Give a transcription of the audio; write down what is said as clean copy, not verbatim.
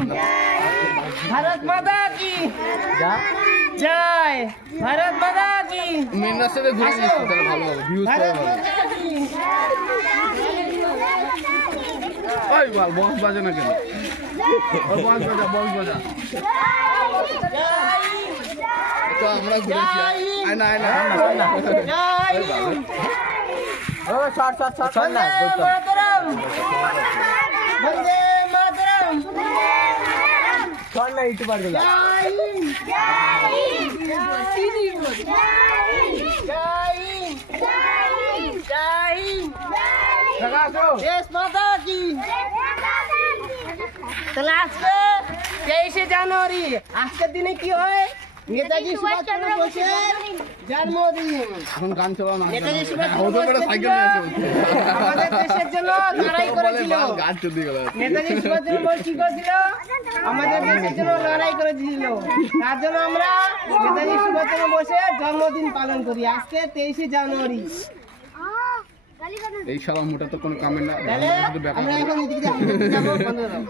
भारत माता की जय। भारत माता की মেন রাস্তাতে ঘুরে নিচ্ছি তাহলে ভালো হবে ভিউজ भारत পাওয়া माता की ওই বল বক্স বাজে না কেন ওই বক্স বাজা তো আমরা ঘুরেছি আয়না जय ও শর্ট না वंदे मातरम वंदे मातरम শর্ট না ইটু পার গেল देश माता की। তাহলে আজকে 23শে জানুয়ারি আজকের দিনে কি হয় নেতাজি সুভাষচন্দ্র বোসের জন্মদিন। এখন গান চালাও না নেতাজি হতে পারে সাইকেল নিয়ে এসে আমাদের দেশের জন্য লড়াই করেছিল। গান চুদি গেল নেতাজি সুভাষচন্দ্র বোস কি করেছিল আমাদের দেশের জন্য লড়াই করেছিল। তার জন্য আমরা নেতাজি সুভাষচন্দ্র বোসের জন্মদিন পালন করি আজকে 23শে জানুয়ারি। এই শালা মোটা তো কোনো কামে না তাহলে শুধু ব্যাপার আমরা এখন এদিকে যাবো বন্ধ করো।